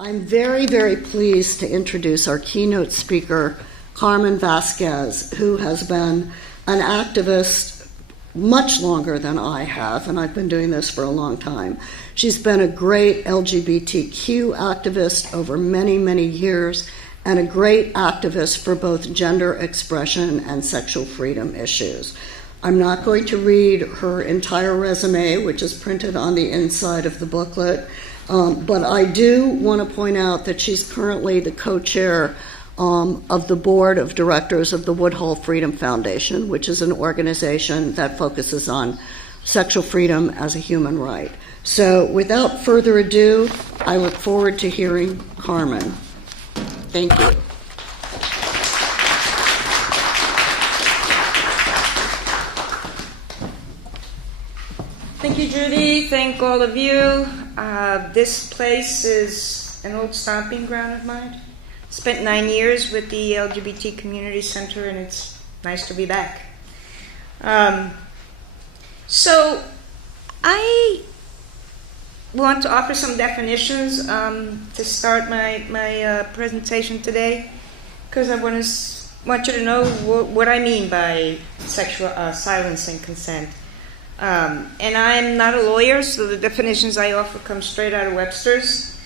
I'm very, very pleased to introduce our keynote speaker, Carmen Vasquez, who has been an activist much longer than I have, and I've been doing this for a long time. She's been a great LGBTQ activist over many, many years, and a great activist for both gender expression and sexual freedom issues. I'm not going to read her entire resume, which is printed on the inside of the booklet, but I do want to point out that she's currently the co-chair of the board of directors of the Woodhull Freedom Foundation, which is an organization that focuses on sexual freedom as a human right. So without further ado, I look forward to hearing Carmen. Thank you. Thank you, Judy. Thank all of you. This place is an old stomping ground of mine. Spent 9 years with the LGBT Community Center, and it's nice to be back. So I want to offer some definitions to start my presentation today, because I want you to know what I mean by sexual silence and consent. And I'm not a lawyer, so the definitions I offer come straight out of Webster's.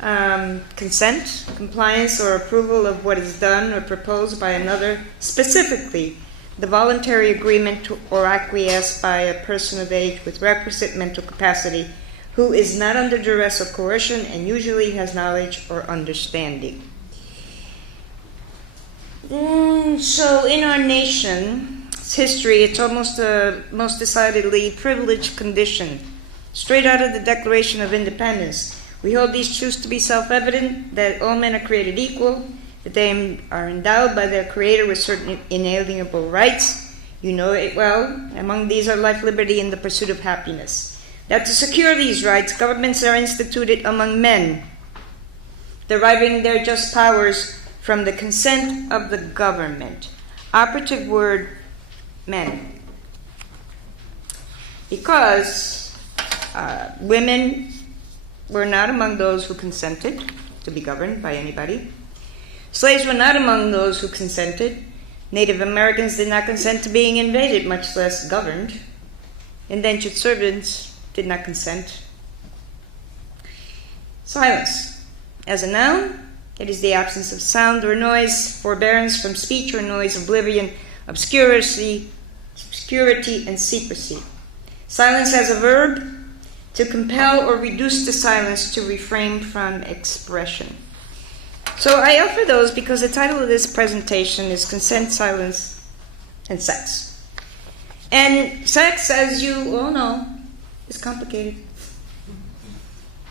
Consent, compliance, or approval of what is done or proposed by another, specifically the voluntary agreement to or acquiesce by a person of age with requisite mental capacity who is not under duress or coercion and usually has knowledge or understanding. So in our nation's history, it's almost a most decidedly privileged condition, straight out of the Declaration of Independence. We hold these truths to be self-evident, that all men are created equal, that they are endowed by their Creator with certain inalienable rights. You know it well. Among these are life, liberty, and the pursuit of happiness. That to secure these rights, governments are instituted among men, deriving their just powers from the consent of the government. Operative word, men. Because women were not among those who consented to be governed by anybody. Slaves were not among those who consented. Native Americans did not consent to being invaded, much less governed. Indentured servants did not consent. Silence. As a noun, it is the absence of sound or noise, forbearance from speech or noise, oblivion, obscurity, and secrecy. Silence as a verb, to compel or reduce to silence, to refrain from expression. So I offer those because the title of this presentation is Consent, Silence, and Sex. And sex, as you all know, is complicated.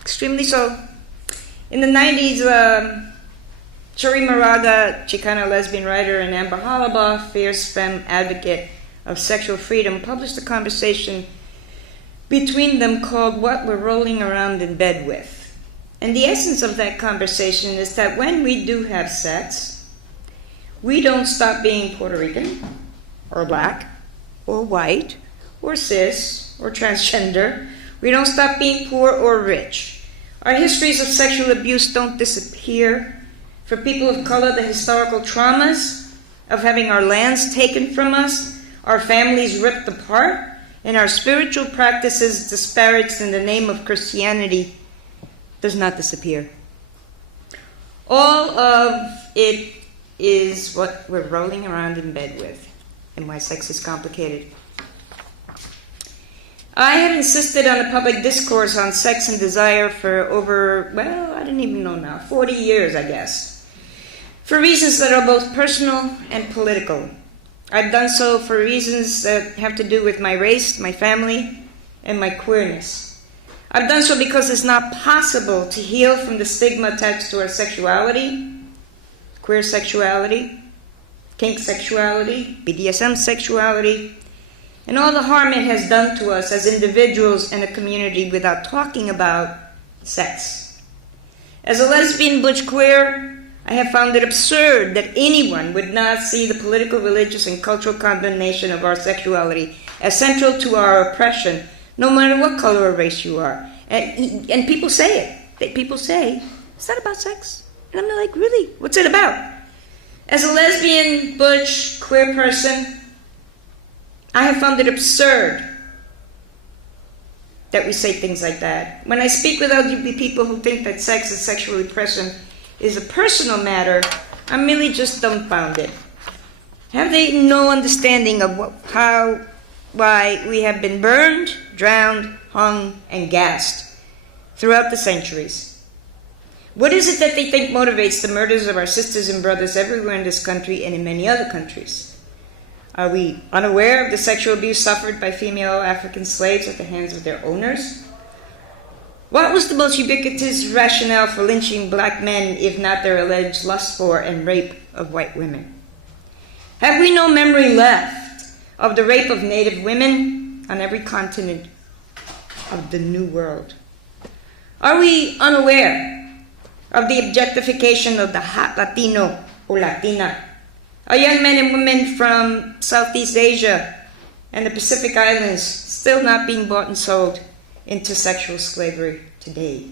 Extremely so. In the 90s, Shuri Moraga, Chicana lesbian writer, and Amber Hollibaugh, fierce femme advocate of sexual freedom, published a conversation between them called What We're Rolling Around in Bed With. And the essence of that conversation is that when we do have sex, we don't stop being Puerto Rican, or black, or white, or cis, or transgender. We don't stop being poor or rich. Our histories of sexual abuse don't disappear. For people of color, the historical traumas of having our lands taken from us, our families ripped apart, and our spiritual practices disparaged in the name of Christianity does not disappear. All of it is what we're rolling around in bed with, and why sex is complicated. I have insisted on a public discourse on sex and desire for over, well, I don't even know now, 40 years, I guess, for reasons that are both personal and political. I've done so for reasons that have to do with my race, my family, and my queerness. I've done so because it's not possible to heal from the stigma attached to our sexuality, queer sexuality, kink sexuality, BDSM sexuality, and all the harm it has done to us as individuals and a community without talking about sex. As a lesbian butch queer, I have found it absurd that anyone would not see the political, religious, and cultural condemnation of our sexuality as central to our oppression, no matter what color or race you are. And people say it. People say Is that about sex? And I'm like, really? What's it about? As a lesbian, butch, queer person, I have found it absurd that we say things like that. When I speak with LGBT people who think that sex and sexual repression is a personal matter, I'm really just dumbfounded. Have they no understanding of why we have been burned, drowned, hung, and gassed throughout the centuries? What is it that they think motivates the murders of our sisters and brothers everywhere in this country and in many other countries? Are we unaware of the sexual abuse suffered by female African slaves at the hands of their owners? What was the most ubiquitous rationale for lynching black men, if not their alleged lust for and rape of white women? Have we no memory left of the rape of Native women on every continent of the New World? Are we unaware of the objectification of the hot Latino or Latina? Are young men and women from Southeast Asia and the Pacific Islands still not being bought and sold into sexual slavery today?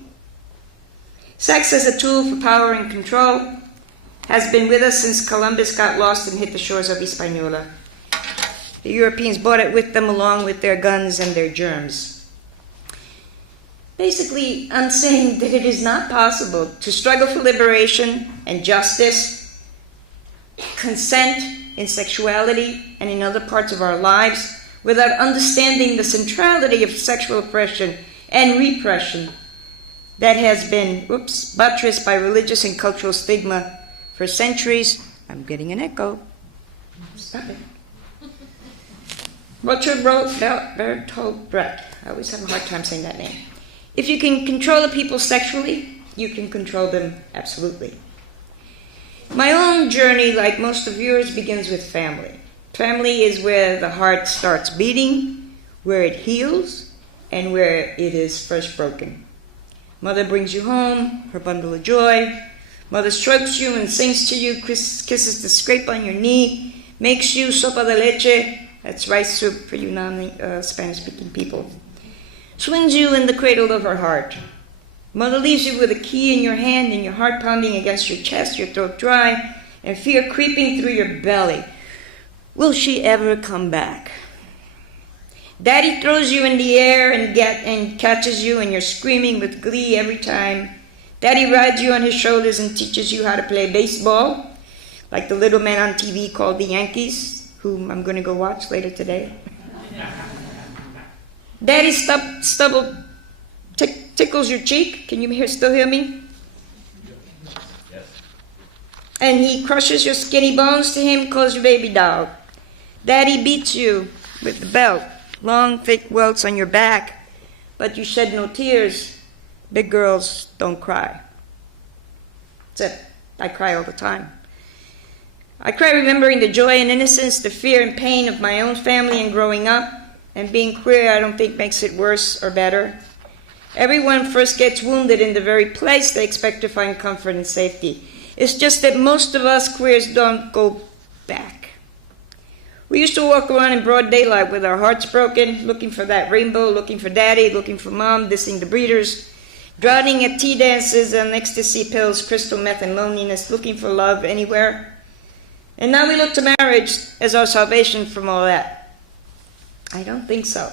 Sex as a tool for power and control has been with us since Columbus got lost and hit the shores of Hispaniola. The Europeans brought it with them along with their guns and their germs. Basically, I'm saying that it is not possible to struggle for liberation and justice, consent in sexuality and in other parts of our lives without understanding the centrality of sexual oppression and repression that has been, buttressed by religious and cultural stigma for centuries. I'm getting an echo. Stop it. Bertolt Brecht. I always have a hard time saying that name. If you can control the people sexually, you can control them absolutely. My own journey, like most of yours, begins with family. Family is where the heart starts beating, where it heals, and where it is first broken. Mother brings you home, her bundle of joy. Mother strokes you and sings to you, kisses the scrape on your knee, makes you sopa de leche, that's rice soup for you non-Spanish-speaking people. Swings you in the cradle of her heart. Mother leaves you with a key in your hand and your heart pounding against your chest, your throat dry, and fear creeping through your belly. Will she ever come back? Daddy throws you in the air and catches you, and you're screaming with glee every time. Daddy rides you on his shoulders and teaches you how to play baseball, like the little man on TV called the Yankees, whom I'm going to go watch later today. Daddy stubble tickles your cheek. Can you still hear me? Yes. And he crushes your skinny bones to him, calls you baby doll. Daddy beats you with the belt, long, thick welts on your back, but you shed no tears. Big girls don't cry. That's it. I cry all the time. I cry remembering the joy and innocence, the fear and pain of my own family and growing up. And being queer, I don't think makes it worse or better. Everyone first gets wounded in the very place they expect to find comfort and safety. It's just that most of us queers don't go back. We used to walk around in broad daylight with our hearts broken, looking for that rainbow, looking for daddy, looking for mom, dissing the breeders, drowning at tea dances and ecstasy pills, crystal meth and loneliness, looking for love anywhere. And now we look to marriage as our salvation from all that. I don't think so.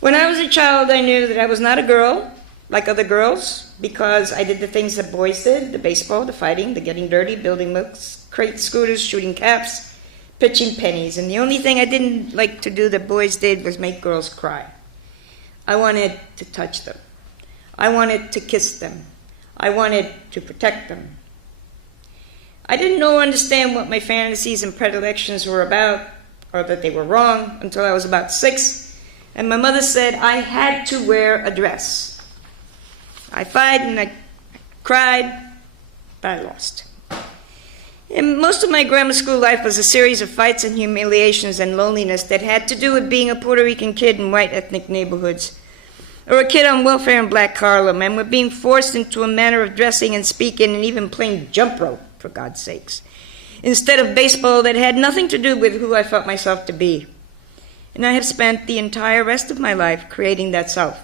When I was a child, I knew that I was not a girl like other girls because I did the things that boys did, the baseball, the fighting, the getting dirty, building milk crate scooters, shooting caps, pitching pennies. And the only thing I didn't like to do that boys did was make girls cry. I wanted to touch them. I wanted to kiss them. I wanted to protect them. I didn't know or understand what my fantasies and predilections were about, or that they were wrong, until I was about 6, and my mother said I had to wear a dress. I fought and I cried, but I lost. And most of my grammar school life was a series of fights and humiliations and loneliness that had to do with being a Puerto Rican kid in white ethnic neighborhoods, or a kid on welfare in Black Harlem, and with being forced into a manner of dressing and speaking and even playing jump rope, for God's sakes, instead of baseball that had nothing to do with who I felt myself to be. And I have spent the entire rest of my life creating that self.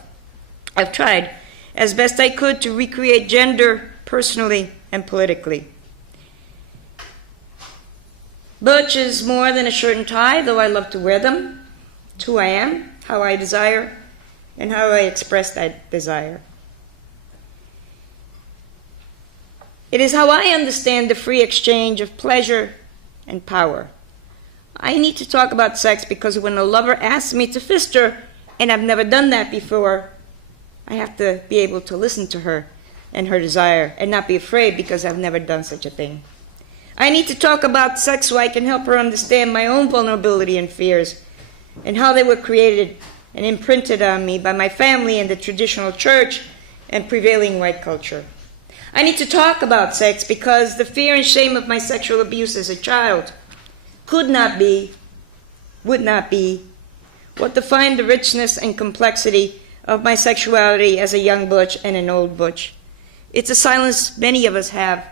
I've tried, as best I could to recreate gender personally and politically. Butch is more than a shirt and tie, though I love to wear them. It's who I am, how I desire, and how I express that desire. It is how I understand the free exchange of pleasure and power. I need to talk about sex because when a lover asks me to fist her, and I've never done that before, I have to be able to listen to her and her desire and not be afraid because I've never done such a thing. I need to talk about sex so I can help her understand my own vulnerability and fears and how they were created and imprinted on me by my family and the traditional church and prevailing white culture. I need to talk about sex because the fear and shame of my sexual abuse as a child could not be, would not be, what defined the richness and complexity of my sexuality as a young butch and an old butch. It's a silence many of us have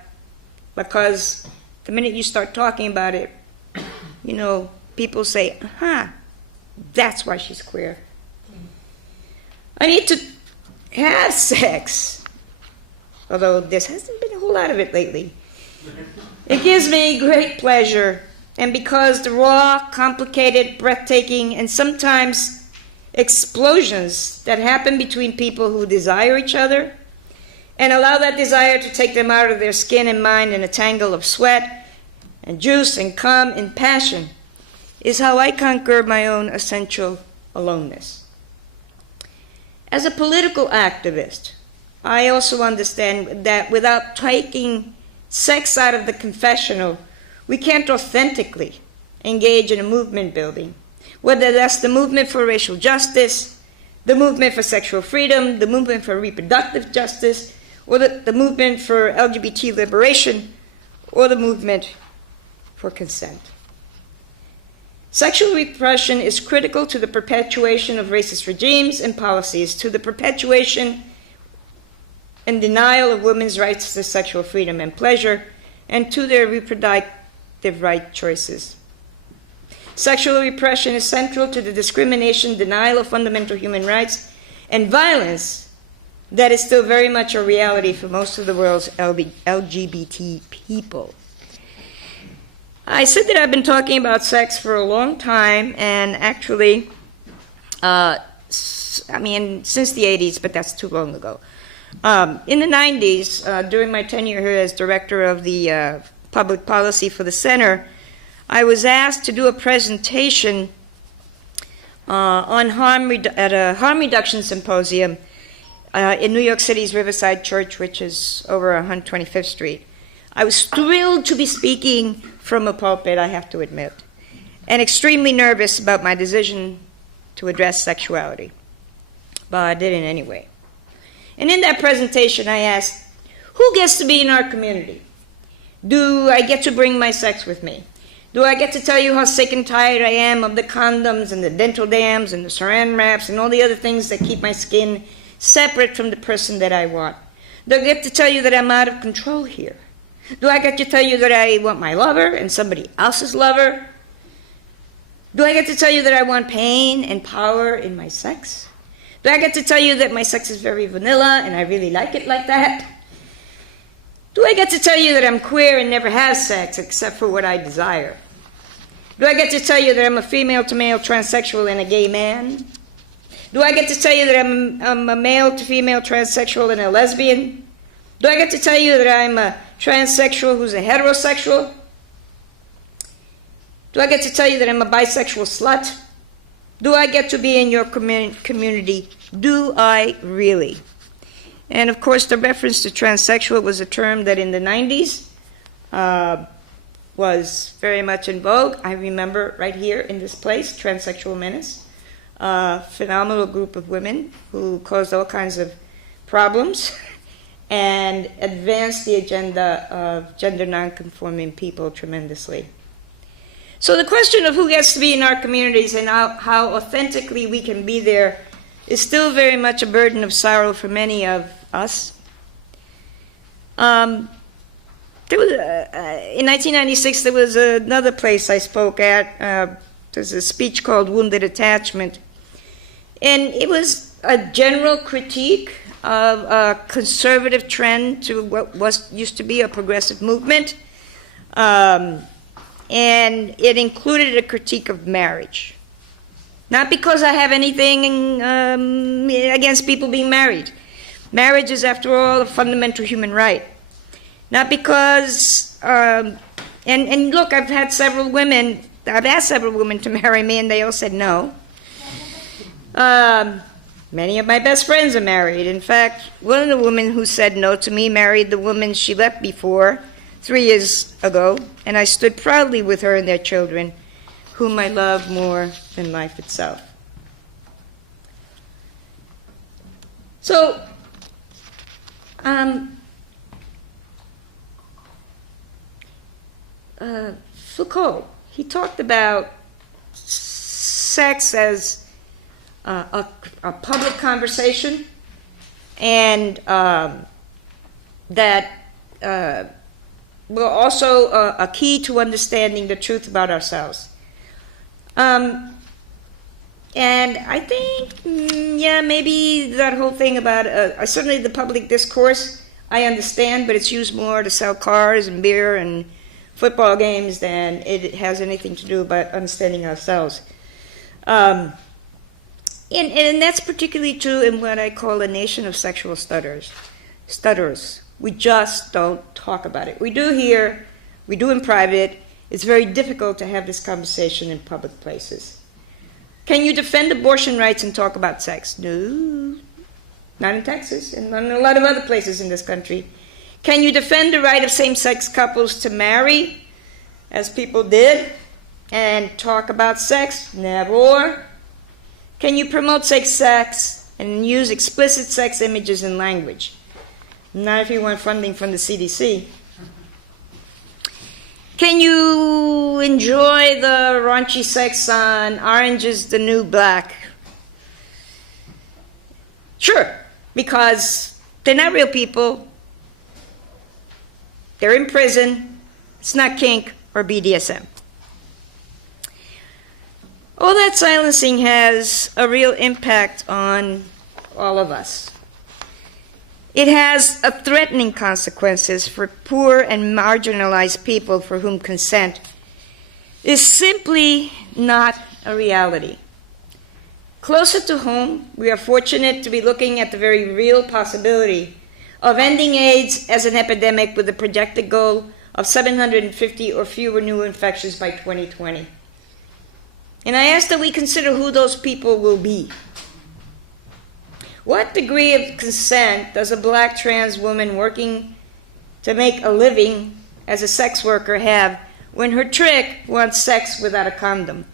because the minute you start talking about it, people say, that's why she's queer. I need to have sex, although there hasn't been a whole lot of it lately. It gives me great pleasure, and because the raw, complicated, breathtaking, and sometimes explosions that happen between people who desire each other and allow that desire to take them out of their skin and mind in a tangle of sweat and juice and cum and passion is how I conquer my own essential aloneness. As a political activist, I also understand that without taking sex out of the confessional, we can't authentically engage in a movement building, whether that's the movement for racial justice, the movement for sexual freedom, the movement for reproductive justice, or the movement for LGBT liberation, or the movement for consent. Sexual repression is critical to the perpetuation of racist regimes and policies, to the perpetuation and denial of women's rights to sexual freedom and pleasure, and to their reproductive right choices. Sexual repression is central to the discrimination, denial of fundamental human rights, and violence that is still very much a reality for most of the world's LGBT people. I said that I've been talking about sex for a long time, and actually, since the 80s, but that's too long ago. In the 90s, during my tenure here as director of the public policy for the center, I was asked to do a presentation at a harm reduction symposium in New York City's Riverside Church, which is over 125th Street. I was thrilled to be speaking from a pulpit, I have to admit, and extremely nervous about my decision to address sexuality. But I did it anyway. And in that presentation, I asked, who gets to be in our community? Do I get to bring my sex with me? Do I get to tell you how sick and tired I am of the condoms and the dental dams and the saran wraps and all the other things that keep my skin separate from the person that I want? Do I get to tell you that I'm out of control here? Do I get to tell you that I want my lover and somebody else's lover? Do I get to tell you that I want pain and power in my sex? Do I get to tell you that my sex is very vanilla and I really like it like that? Do I get to tell you that I'm queer and never have sex except for what I desire? Do I get to tell you that I'm a female-to-male transsexual and a gay man? Do I get to tell you that I'm a male-to-female transsexual and a lesbian? Do I get to tell you that I'm a transsexual who's a heterosexual? Do I get to tell you that I'm a bisexual slut? Do I get to be in your community? Do I really? And of course, the reference to transsexual was a term that in the 90s was very much in vogue. I remember right here in this place, Transsexual Menace, a phenomenal group of women who caused all kinds of problems and advanced the agenda of gender nonconforming people tremendously. So the question of who gets to be in our communities and how authentically we can be there is still very much a burden of sorrow for many of us. In 1996, there was another place I spoke at. There's a speech called Wounded Attachment. And it was a general critique of a conservative trend to what used to be a progressive movement. And it included a critique of marriage. Not because I have anything against people being married. Marriage is, after all, a fundamental human right. Not because, and look, I've asked several women to marry me, and they all said no. Many of my best friends are married. In fact, one of the women who said no to me married the woman she left before 3 years ago, and I stood proudly with her and their children, whom I love more than life itself. So, Foucault, he talked about sex as a public conversation, and that were also a key to understanding the truth about ourselves. And I think, yeah, maybe that whole thing about, certainly the public discourse, I understand, but it's used more to sell cars and beer and football games than it has anything to do about understanding ourselves. And that's particularly true in what I call a nation of sexual stutterers. We just don't talk about it. We do here, we do in private. It's very difficult to have this conversation in public places. Can you defend abortion rights and talk about sex? No, not in Texas and not in a lot of other places in this country. Can you defend the right of same-sex couples to marry, as people did, and talk about sex? Never. Can you promote safe sex and use explicit sex images and language? Not if you want funding from the CDC. Can you enjoy the raunchy sex on Orange is the New Black? Sure, because they're not real people. They're in prison. It's not kink or BDSM. All that silencing has a real impact on all of us. It has a threatening consequences for poor and marginalized people for whom consent is simply not a reality. Closer to home, we are fortunate to be looking at the very real possibility of ending AIDS as an epidemic with a projected goal of 750 or fewer new infections by 2020. And I ask that we consider who those people will be. What degree of consent does a black trans woman working to make a living as a sex worker have when her trick wants sex without a condom?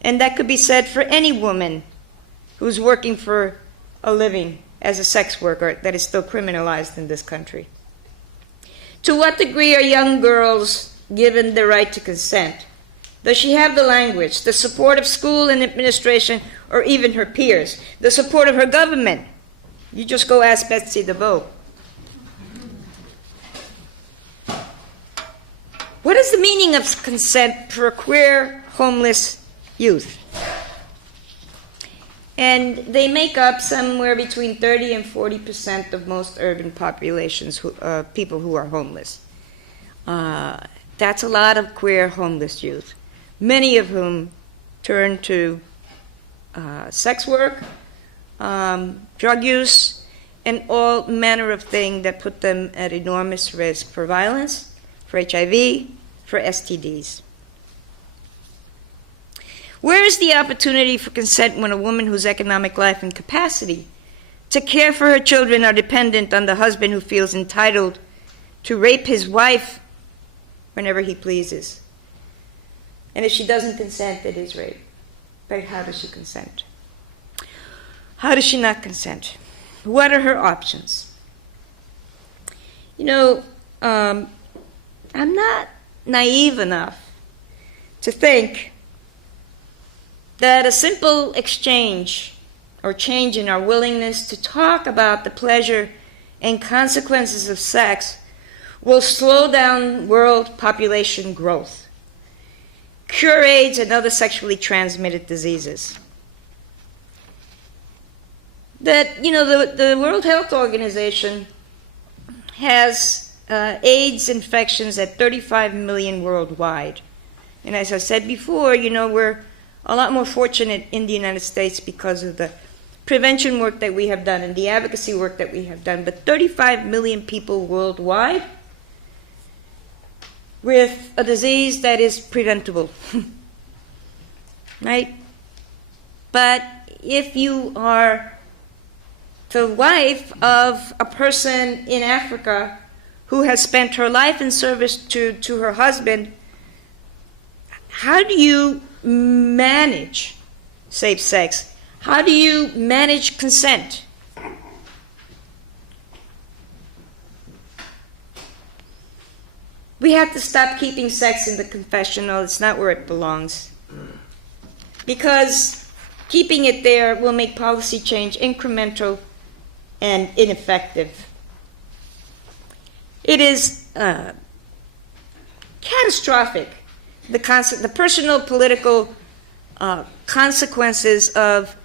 And that could be said for any woman who's working for a living as a sex worker that is still criminalized in this country. To what degree are young girls given the right to consent? Does she have the language, the support of school and administration, or even her peers, the support of her government? You just go ask Betsy DeVoe. What is the meaning of consent for a queer, homeless youth? And they make up somewhere between 30 and 40% of most urban populations, people who are homeless. That's a lot of queer homeless youth, many of whom turn to sex work, drug use, and all manner of things that put them at enormous risk for violence, for HIV, for STDs. Where is the opportunity for consent when a woman whose economic life and capacity to care for her children are dependent on the husband who feels entitled to rape his wife whenever he pleases? And if she doesn't consent, it is rape. But how does she consent? How does she not consent? What are her options? You know, I'm not naive enough to think that a simple exchange or change in our willingness to talk about the pleasure and consequences of sex will slow down world population growth, cure AIDS and other sexually transmitted diseases. that, the World Health Organization has AIDS infections at 35 million worldwide. And as I said before, we're a lot more fortunate in the United States because of the prevention work that we have done and the advocacy work that we have done. But 35 million people worldwide with a disease that is preventable, right? But if you are the wife of a person in Africa who has spent her life in service to her husband, how do you manage safe sex? How do you manage consent? We have to stop keeping sex in the confessional. It's not where it belongs. Because keeping it there will make policy change incremental and ineffective. It is catastrophic, the personal political consequences of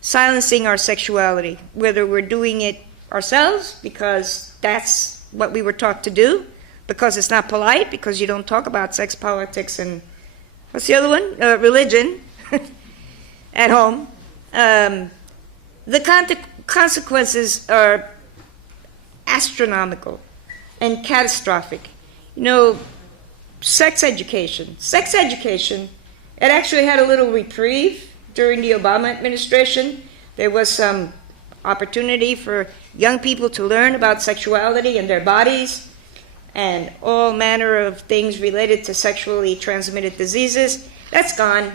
silencing our sexuality, whether we're doing it ourselves because that's what we were taught to do, because it's not polite, because you don't talk about sex, politics, and what's the other one? Religion at home. The consequences are astronomical and catastrophic. Sex education. Sex education, it actually had a little reprieve during the Obama administration. There was some opportunity for young people to learn about sexuality and their bodies and all manner of things related to sexually transmitted diseases. That's gone,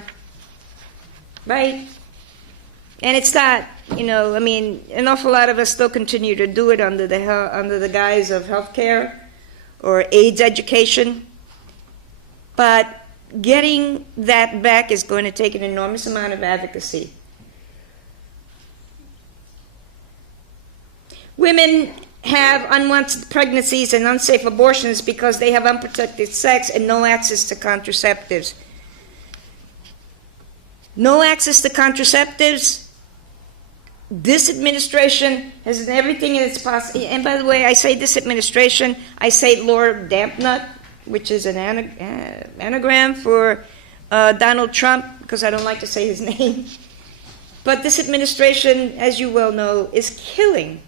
right? And it's not, an awful lot of us still continue to do it under the guise of healthcare or AIDS education. But getting that back is going to take an enormous amount of advocacy. Women have unwanted pregnancies and unsafe abortions because they have unprotected sex and no access to contraceptives. No access to contraceptives. This administration has done everything in its possible. And by the way, I say this administration, I say Lord Dampnut, which is an anagram for Donald Trump, because I don't like to say his name. But this administration, as you well know, is killing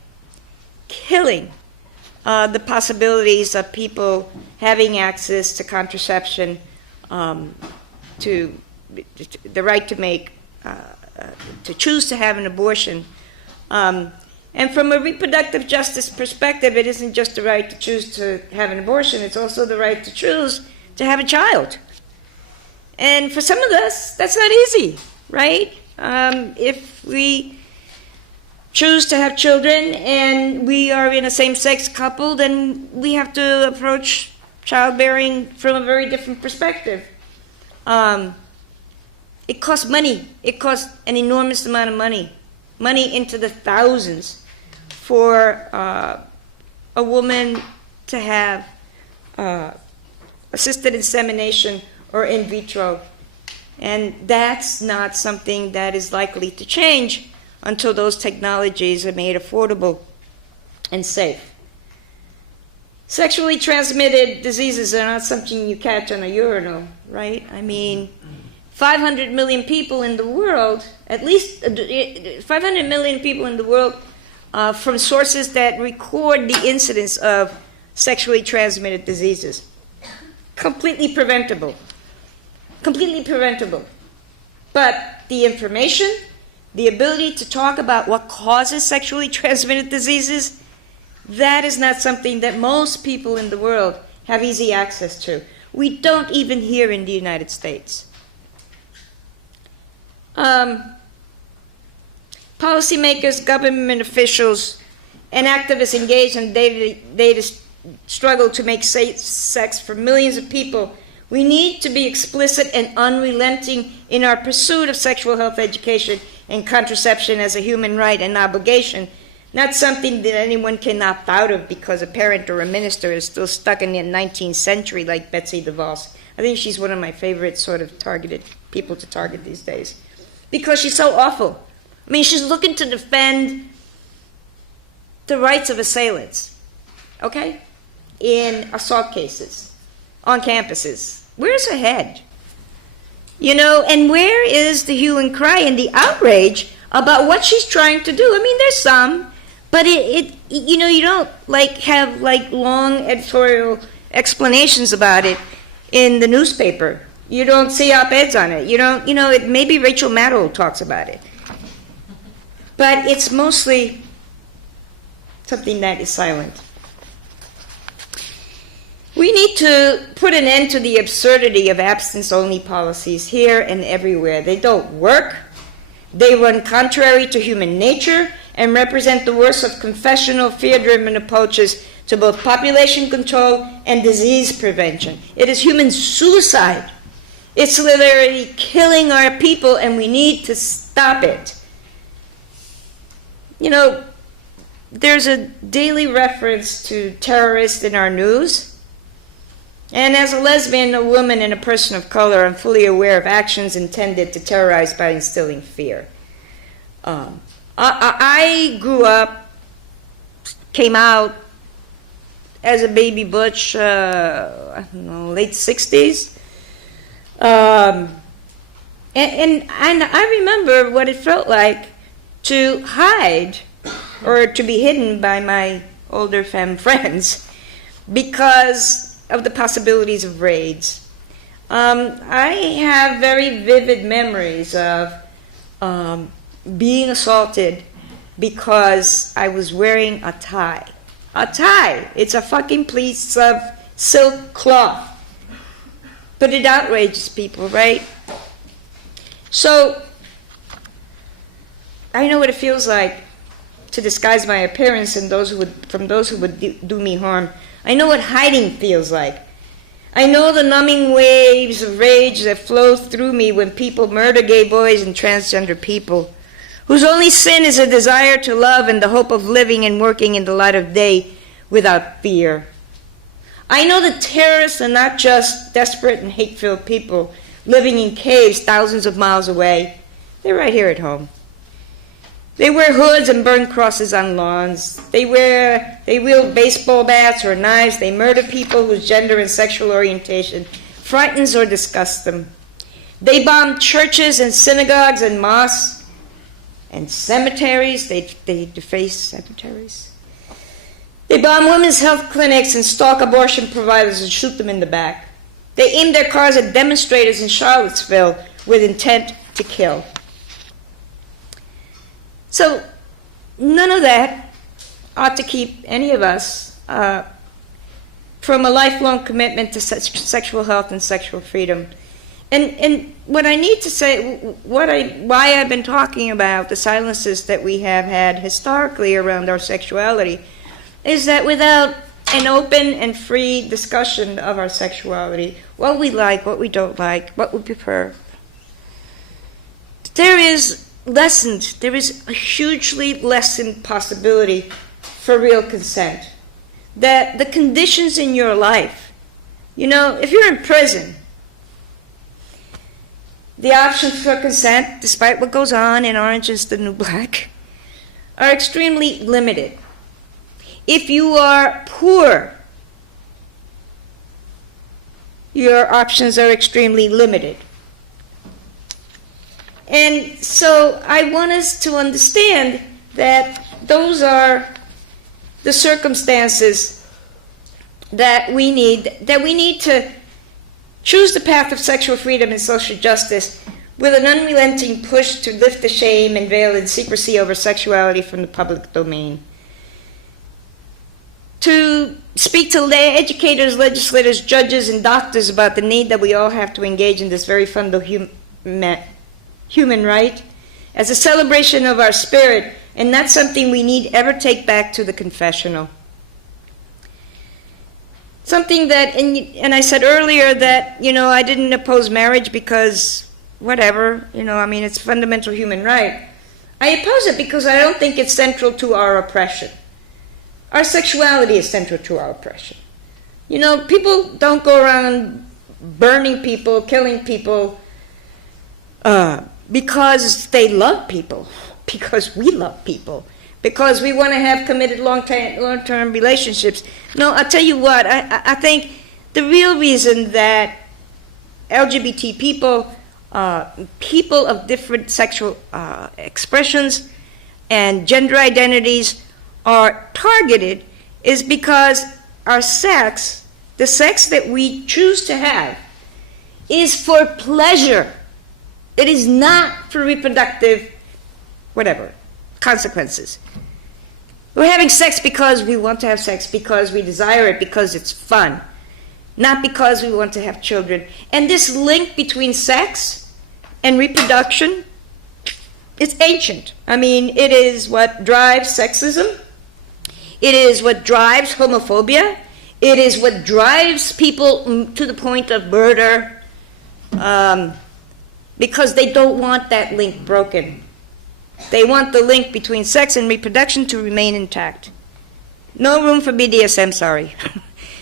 the possibilities of people having access to contraception, to the right to make, to choose to have an abortion. And from a reproductive justice perspective, it isn't just the right to choose to have an abortion, it's also the right to choose to have a child. And for some of us, that's not easy, right? If we choose to have children and we are in a same-sex couple, then we have to approach childbearing from a very different perspective. It costs money. It costs an enormous amount of money into the thousands for a woman to have assisted insemination or in vitro. And that's not something that is likely to change until those technologies are made affordable and safe. Sexually transmitted diseases are not something you catch on a urinal, right? 500 million people in the world, at least 500 million people in the world, from sources that record the incidence of sexually transmitted diseases. Completely preventable. Completely preventable. But the information, the ability to talk about what causes sexually transmitted diseases, that is not something that most people in the world have easy access to. We don't even here in the United States. Policymakers, government officials, and activists engaged in day-to-day struggle to make safe sex for millions of people. We need to be explicit and unrelenting in our pursuit of sexual health education and contraception as a human right and obligation, not something that anyone can opt out of because a parent or a minister is still stuck in the 19th century like Betsy DeVos. I think she's one of my favorite sort of targeted people to target these days because she's so awful. I mean, she's looking to defend the rights of assailants, okay, in assault cases, on campuses. Where's her head? You know, and where is the hue and cry and the outrage about what she's trying to do? I mean, there's some, but you know, you don't have long editorial explanations about it in the newspaper. You don't see op-eds on it. You don't, you know, maybe Rachel Maddow talks about it. But it's mostly something that is silent. We need to put an end to the absurdity of abstinence-only policies here and everywhere. They don't work. They run contrary to human nature and represent the worst of confessional, fear-driven approaches to both population control and disease prevention. It is human suicide. It's literally killing our people, and we need to stop it. You know, there's a daily reference to terrorists in our news. And as a lesbian, a woman, and a person of color, I'm fully aware of actions intended to terrorize by instilling fear. I grew up, came out as a baby butch, I don't know, late 60s. And I remember what it felt like to hide or to be hidden by my older femme friends because of the possibilities of raids. I have very vivid memories of being assaulted because I was wearing a tie. A tie! It's a fucking piece of silk cloth. But it outrages people, right? So, I know what it feels like to disguise my appearance and from those who would do me harm. I know what hiding feels like. I know the numbing waves of rage that flow through me when people murder gay boys and transgender people, whose only sin is a desire to love and the hope of living and working in the light of day without fear. I know that terrorists are not just desperate and hate-filled people living in caves thousands of miles away. They're right here at home. They wear hoods and burn crosses on lawns. They wield baseball bats or knives. They murder people whose gender and sexual orientation frightens or disgusts them. They bomb churches and synagogues and mosques and cemeteries. They deface cemeteries. They bomb women's health clinics and stalk abortion providers and shoot them in the back. They aim their cars at demonstrators in Charlottesville with intent to kill. So none of that ought to keep any of us from a lifelong commitment to sexual health and sexual freedom. And what I need to say, why I've been talking about the silences that we have had historically around our sexuality, is that without an open and free discussion of our sexuality, what we like, what we don't like, what we prefer, there is a hugely lessened possibility for real consent. That the conditions in your life, you know, if you're in prison, the options for consent, despite what goes on in Orange is the New Black, are extremely limited. If you are poor, your options are extremely limited. And so I want us to understand that those are the circumstances that we need to choose the path of sexual freedom and social justice with an unrelenting push to lift the shame and veil and secrecy over sexuality from the public domain. To speak to educators, legislators, judges, and doctors about the need that we all have to engage in this very fundamental human right as a celebration of our spirit, and not something we need ever take back to the confessional. Something that, and I said earlier that, you know, I didn't oppose marriage because whatever, you know, I mean, it's fundamental human right. I oppose it because I don't think it's central to our oppression. Our sexuality is central to our oppression. You know, people don't go around burning people, killing people, because they love people. because we love people, because we want to have committed long-term relationships. No, I'll tell you what, I think the real reason that LGBT people, people of different sexual expressions and gender identities are targeted is because our sex, the sex that we choose to have, is for pleasure. It is not for reproductive, whatever, consequences. We're having sex because we want to have sex, because we desire it, because it's fun, not because we want to have children. And this link between sex and reproduction, it's ancient. I mean, it is what drives sexism. It is what drives homophobia. It is what drives people to the point of murder, because they don't want that link broken. They want the link between sex and reproduction to remain intact. No room for BDSM, sorry.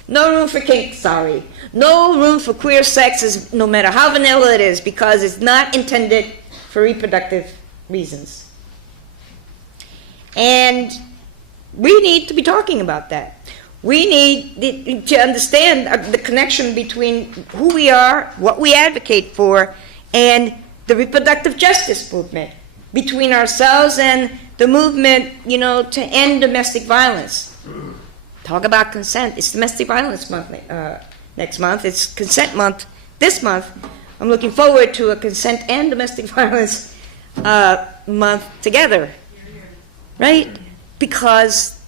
No room for kink, sorry. No room for queer sex, no matter how vanilla it is, because it's not intended for reproductive reasons. And we need to be talking about that. We need to understand the connection between who we are, what we advocate for, and the reproductive justice movement, between ourselves and the movement, to end domestic violence. Talk about consent. It's Domestic Violence Month next month. It's Consent Month this month. I'm looking forward to a consent and domestic violence month together, right? Because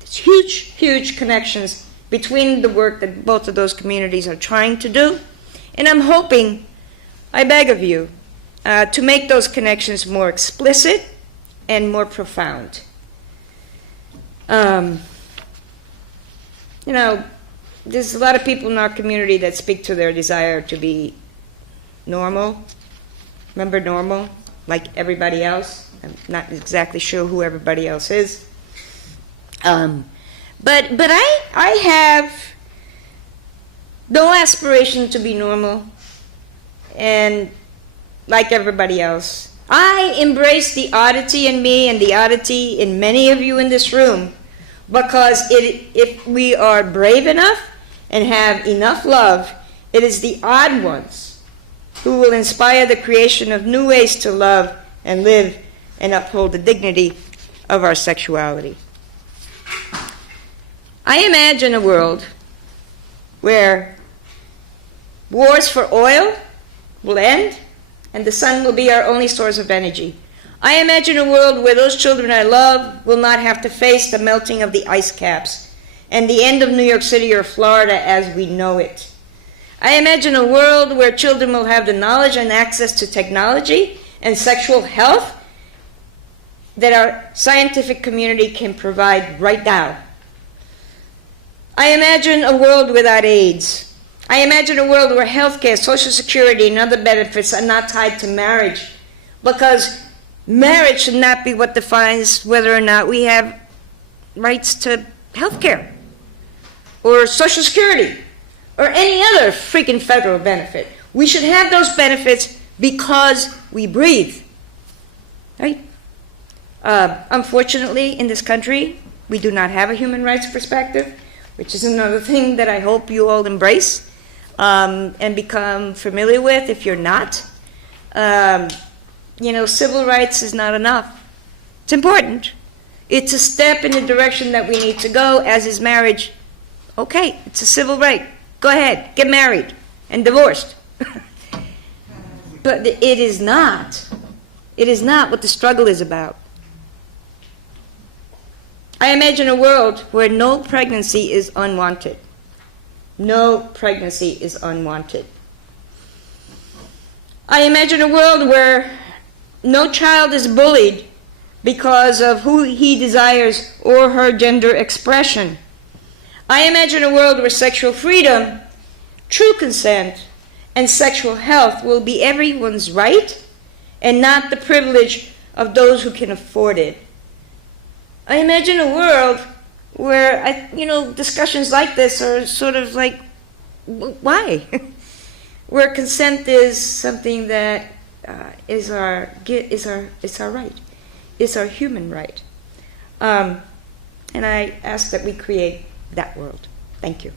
there's huge, huge connections between the work that both of those communities are trying to do. And I'm hoping, I beg of you, to make those connections more explicit and more profound. There's a lot of people in our community that speak to their desire to be normal. Remember normal? Like everybody else. I'm not exactly sure who everybody else is. But I have no aspiration to be normal and like everybody else. I embrace the oddity in me and the oddity in many of you in this room, because if we are brave enough and have enough love, it is the odd ones who will inspire the creation of new ways to love and live and uphold the dignity of our sexuality. I imagine a world where wars for oil will end and the sun will be our only source of energy. I imagine a world where those children I love will not have to face the melting of the ice caps and the end of New York City or Florida as we know it. I imagine a world where children will have the knowledge and access to technology and sexual health that our scientific community can provide right now. I imagine a world without AIDS. I imagine a world where healthcare, Social Security, and other benefits are not tied to marriage, because marriage should not be what defines whether or not we have rights to healthcare or Social Security or any other freaking federal benefit. We should have those benefits because we breathe, right? Unfortunately, in this country, we do not have a human rights perspective, which is another thing that I hope you all embrace and become familiar with if you're not. Civil rights is not enough. It's important. It's a step in the direction that we need to go, as is marriage. Okay, it's a civil right. Go ahead, get married and divorced. But it is not. It is not what the struggle is about. I imagine a world where no pregnancy is unwanted. No pregnancy is unwanted. I imagine a world where no child is bullied because of who he desires or her gender expression. I imagine a world where sexual freedom, true consent, and sexual health will be everyone's right and not the privilege of those who can afford it. I imagine a world where, discussions like this are sort of like, why? Where consent is something that is our right. is our human right. And I ask that we create that world. Thank you.